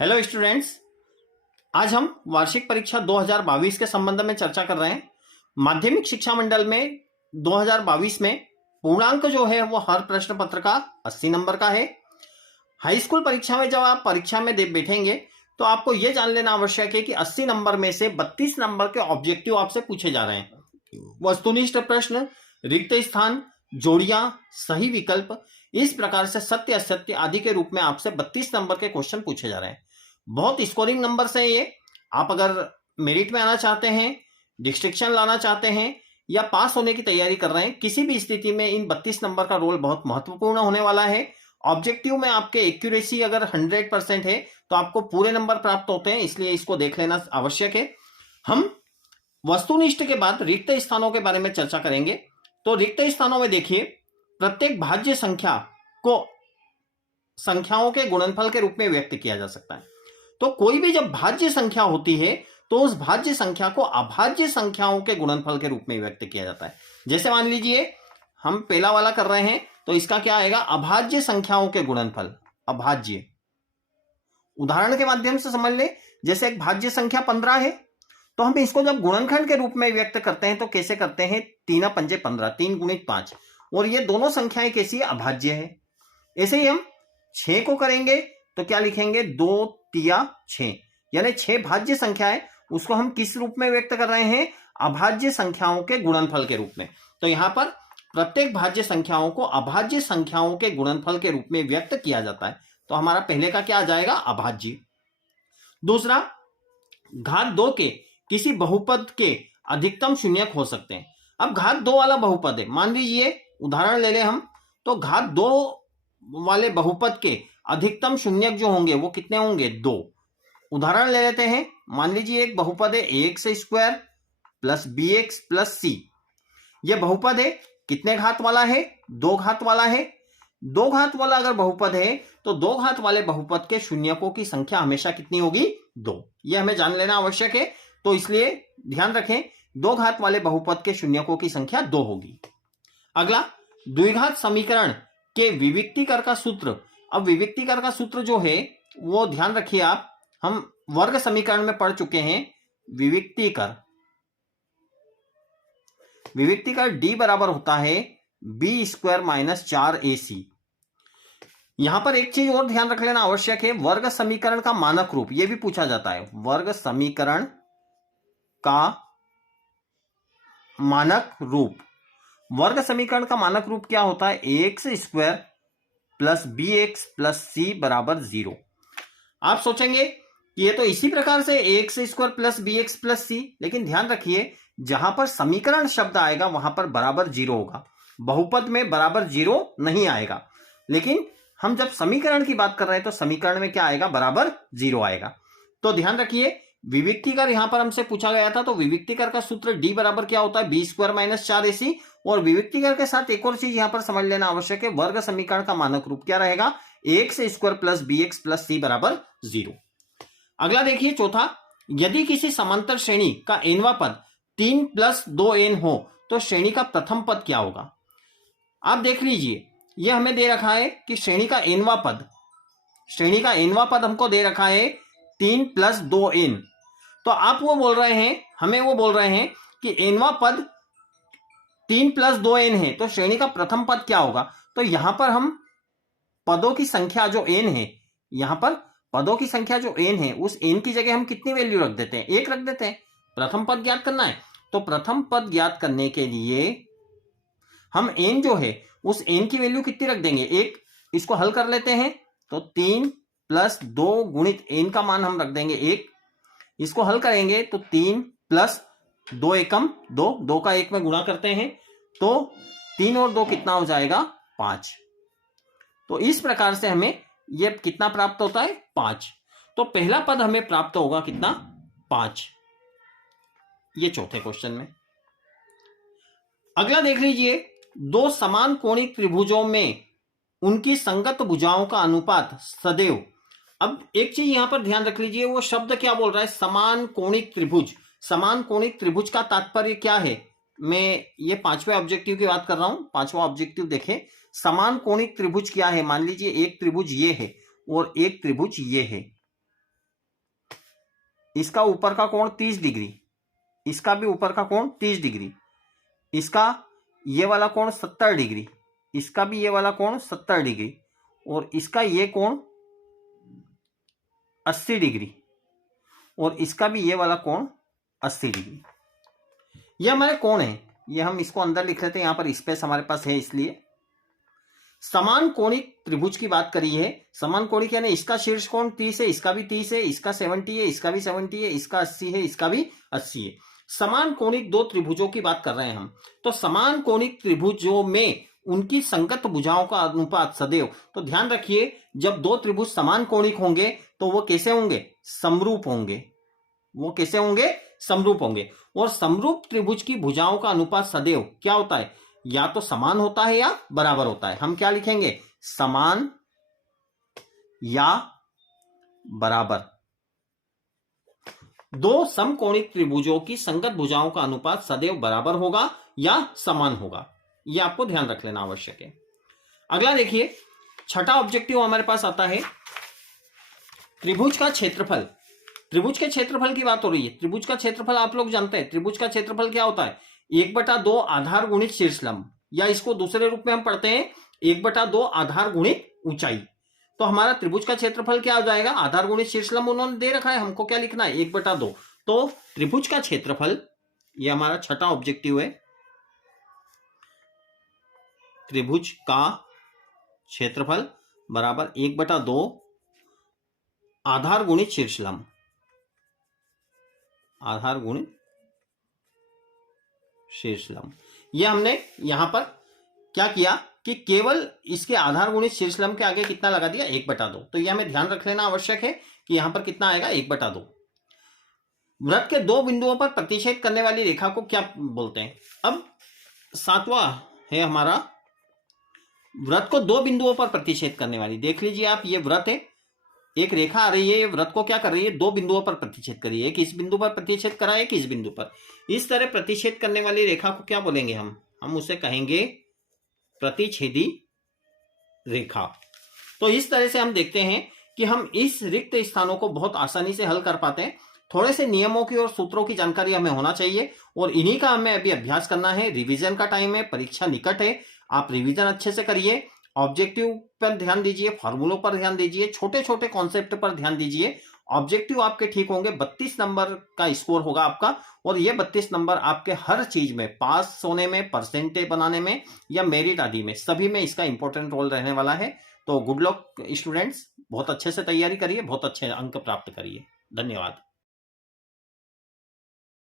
Hello students, आज हम वार्षिक परीक्षा 2022 के संबंध में चर्चा कर रहे हैं। माध्यमिक शिक्षा मंडल में 2022 में पूर्णांक जो है वो हर प्रश्न पत्र का 80 नंबर का है। हाई स्कूल परीक्षा में जब आप परीक्षा में बैठेंगे तो आपको यह जान लेना आवश्यक है कि 80 नंबर में से 32 नंबर के ऑब्जेक्टिव आपसे पूछे जा रहे हैं। वस्तुनिष्ठ प्रश्न, रिक्त स्थान, जोड़ियां, सही विकल्प, इस प्रकार से सत्य असत्य आदि के रूप में आपसे 32 नंबर के क्वेश्चन पूछे जा रहे हैं। बहुत स्कोरिंग नंबर है ये। आप अगर मेरिट में आना चाहते हैं, डिस्टिंक्शन लाना चाहते हैं या पास होने की तैयारी कर रहे हैं, किसी भी स्थिति में इन 32 नंबर का रोल बहुत महत्वपूर्ण होने वाला है। ऑब्जेक्टिव में आपके एक्यूरेसी अगर 100% है तो आपको पूरे नंबर प्राप्त होते हैं, इसलिए इसको देख लेना आवश्यक है। हम वस्तुनिष्ठ के बाद रिक्त स्थानों के बारे में चर्चा करेंगे। तो रिक्त स्थानों में देखिए, प्रत्येक भाज्य संख्या को संख्याओं के गुणनफल के रूप में व्यक्त किया जा सकता है। तो कोई भी जब भाज्य संख्या होती है तो उस भाज्य संख्या को अभाज्य संख्याओं के गुणनफल के रूप में व्यक्त किया जाता है। जैसे मान लीजिए हम पहला वाला कर रहे हैं तो इसका क्या आएगा, अभाज्य संख्याओं के गुणनफल। अभाज्य उदाहरण के माध्यम से समझ ले, जैसे एक भाज्य संख्या 15 है तो हम इसको जब गुणनखंड के रूप में व्यक्त करते हैं तो कैसे करते हैं, 3 पंजे 15, 3 गुणित 5, और ये दोनों संख्याएं कैसी है, अभाज्य है। ऐसे ही हम 6 को करेंगे तो क्या लिखेंगे, 2 तिया 6, यानी 6 भाज्य संख्या है, उसको हम किस रूप में व्यक्त कर रहे हैं, अभाज्य संख्याओं के गुणनफल के रूप में। तो यहां पर प्रत्येक भाज्य संख्याओं को अभाज्य संख्याओं के गुणनफल के रूप में व्यक्त किया जाता है। तो हमारा पहले का क्या आ जाएगा, अभाज्य। दूसरा, घात 2 के किसी बहुपद के अधिकतम शून्यक हो सकते हैं। अब घात 2 वाला बहुपद है, मान लीजिए उदाहरण ले लें हम, तो घात 2 वाले बहुपद के अधिकतम शून्यक जो होंगे वो कितने होंगे, 2। उदाहरण ले लेते हैं, मान लीजिए एक बहुपद है ax square plus bx plus c। यह बहुपद है, कितने घात वाला है, 2 घात वाला है। 2 घात वाला अगर बहुपद है तो 2 घात वाले बहुपद के शून्यकों की संख्या हमेशा कितनी होगी, 2। यह हमें जान लेना आवश्यक है। तो इसलिए ध्यान रखें, 2 घात वाले बहुपद के शून्यकों की संख्या 2 होगी। अगला, द्विघात समीकरण के विविक्तीकर का सूत्र। अब विविक्तीकर का सूत्र जो है वो ध्यान रखिए आप, हम वर्ग समीकरण में पढ़ चुके हैं। विविक्तीकर d बराबर होता है b स्क्वायर माइनस 4ac। यहां पर एक चीज और ध्यान रख लेना आवश्यक है, वर्ग समीकरण का मानक रूप, यह भी पूछा जाता है। वर्ग समीकरण का मानक रूप, वर्ग समीकरण का मानक रूप क्या होता है, ax square plus bx plus c बराबर 0। आप सोचेंगे कि ये तो इसी प्रकार से ax square plus bx plus c, लेकिन ध्यान रखिए जहां पर समीकरण शब्द आएगा वहां पर बराबर 0 होगा। बहुपद में बराबर 0 नहीं आएगा, लेकिन हम जब समीकरण की बात कर रहे हैं तो समीकरण में क्या आएगा, बराबर 0 आएगा। तो ध्यान रखिए, विविक्तीकर यहां पर हमसे पूछा गया था, तो विविक्तीकर का सूत्र d बराबर क्या होता है, b स्क्वायर माइनस 4ac। और विविक्तीकर के साथ एक और चीज यहां पर समझ लेना आवश्यक है, वर्ग समीकरण का मानक रूप क्या रहेगा, ax square plus bx plus c बराबर 0। अगला देखिए चौथा, यदि किसी समांतर श्रेणी का nवां पद 3 प्लस 2n हो तो श्रेणी का प्रथम पद क्या होगा। आप देख लीजिए, यह हमें दे रखा है कि श्रेणी का nवां पद हमको दे रखा है 3 प्लस 2n। तो आप वो बोल रहे हैं, हमें वो बोल रहे हैं कि nवां पद 3 प्लस 2n है तो श्रेणी का प्रथम पद क्या होगा। तो यहां पर हम पदों की संख्या जो n है, यहां पर पदों की संख्या जो n है, उस n की जगह हम कितनी वैल्यू रख देते हैं, 1 रख देते हैं। प्रथम पद ज्ञात करना है तो प्रथम पद ज्ञात करने के लिए हम n जो है उस n की वैल्यू कितनी रख देंगे, 1। इसको हल कर लेते हैं तो 3 प्लस 2 गुणित n का मान हम रख देंगे 1। इसको हल करेंगे तो 3 प्लस 2 एकम 2, 2 का 1 में गुणा करते हैं तो 3 और 2 कितना हो जाएगा, 5। तो इस प्रकार से हमें यह कितना प्राप्त होता है, 5। तो पहला पद हमें प्राप्त होगा कितना, 5। ये चौथे क्वेश्चन में। अगला देख लीजिए, 2 समान कोणिक त्रिभुजों में उनकी संगत भुजाओं का अनुपात सदैव। अब एक चीज यहां पर ध्यान रख लीजिए, वो शब्द क्या बोल रहा है, समान कोणिक त्रिभुज। समान कोणिक त्रिभुज का तात्पर्य क्या है, मैं ये 5वें ऑब्जेक्टिव की बात कर रहा हूं। 5वां ऑब्जेक्टिव देखें, समान कोणिक त्रिभुज क्या है। मान लीजिए एक त्रिभुज ये है और एक त्रिभुज ये है। इसका ऊपर का कोण 30 डिग्री, इसका भी ऊपर का कोण 30 डिग्री, इसका ये वाला कोण 70 डिग्री, इसका भी ये वाला कोण 70 डिग्री, और इसका ये कोण 80 डिग्री, और इसका भी ये वाला कोण 80 डिग्री। ये हमारे कोण है, ये हम इसको अंदर लिख लेते हैं, यहां पर स्पेस हमारे पास है इसलिए। समान कोणिक त्रिभुज की बात करी है। समान कोणिक यानी इसका शीर्ष कोण 30 है, इसका भी 30 है, इसका 70 है, इसका भी 70 है, इसका 80 है, इसका भी 80 है। समान कोणिक दो त्रिभुजों की बात कर रहे हैं हम। तो समान कोणिक त्रिभुजों में उनकी संगत भुजाओं का अनुपात सदैव, तो ध्यान रखिए जब दो त्रिभुज समान कोणिक होंगे तो वो कैसे होंगे? समरूप होंगे। वो कैसे होंगे? समरूप होंगे। और समरूप त्रिभुज की भुजाओं का अनुपात सदैव क्या होता है? या तो समान होता है या बराबर होता है। हम क्या लिखेंगे? समान या बराबर। दो समकोणिक त्रिभुजों की संगत भुजाओं का अनुपात सदैव बराबर होगा या समान होगा, यह आपको ध्यान रख लेना आवश्यक है। अगला देखिए, छठा ऑब्जेक्टिव हमारे पास आता है त्रिभुज का क्षेत्रफल। त्रिभुज के क्षेत्रफल की बात हो रही है। त्रिभुज का क्षेत्रफल आप लोग जानते हैं। त्रिभुज का क्षेत्रफल क्या होता है? 1/2 आधार गुणित शीर्षलंब, या इसको दूसरे रूप में हम पढ़ते हैं 1/2 आधार गुणित ऊंचाई। तो हमारा त्रिभुज का क्षेत्रफल क्या हो जाएगा? आधार गुणित शीर्षलंब उन्होंने दे रखा है, हमको क्या लिखना है? 1/2। तो त्रिभुज का क्षेत्रफल, यह हमारा छठा ऑब्जेक्टिव है। त्रिभुज का क्षेत्रफल बराबर 1/2 आधार गुणित शीर्षलंब, आधार गुणित शीर्षलंब। यह हमने यहां पर क्या किया कि केवल इसके आधार गुणित शीर्षलंब के आगे कितना लगा दिया? 1/2। तो यह हमें ध्यान रख लेना आवश्यक है कि यहां पर कितना आएगा? 1/2। वृत्त के दो बिंदुओं पर प्रतिच्छेद करने वाली रेखा को क्या बोलते हैं? अब सातवां है हमारा, वृत्त को दो बिंदुओं पर प्रतिच्छेद करने वाली। देख लीजिए आप, ये वृत्त है, एक रेखा आ रही है, ये वृत्त को क्या कर रही है? दो बिंदुओं पर प्रतिच्छेद कर रही है। एक इस बिंदु पर प्रतिच्छेद करा है, एक इस बिंदु पर। इस तरह प्रतिच्छेद करने वाली रेखा को क्या बोलेंगे हम उसे कहेंगे प्रतिच्छेदी रेखा। तो इस तरह से हम देखते हैं कि हम इस रिक्त स्थानों को बहुत आसानी से हल कर पाते हैं। थोड़े से नियमों की और सूत्रों की जानकारी हमें होना चाहिए, और इन्हीं का हमें अभी अभ्यास करना है। रिवीजन का टाइम है, परीक्षा निकट है, आप रिवीजन अच्छे से करिए। ऑब्जेक्टिव पर ध्यान दीजिए, फॉर्मूलों पर ध्यान दीजिए, छोटे छोटे कॉन्सेप्ट पर ध्यान दीजिए। ऑब्जेक्टिव आपके ठीक होंगे, 32 नंबर का स्कोर होगा आपका, और ये 32 नंबर आपके हर चीज में, पास होने में, परसेंटेज बनाने में, या मेरिट आदि में, सभी में इसका इंपॉर्टेंट रोल रहने वाला है। तो गुड लक स्टूडेंट्स, बहुत अच्छे से तैयारी करिए, बहुत अच्छे अंक प्राप्त करिए। धन्यवाद।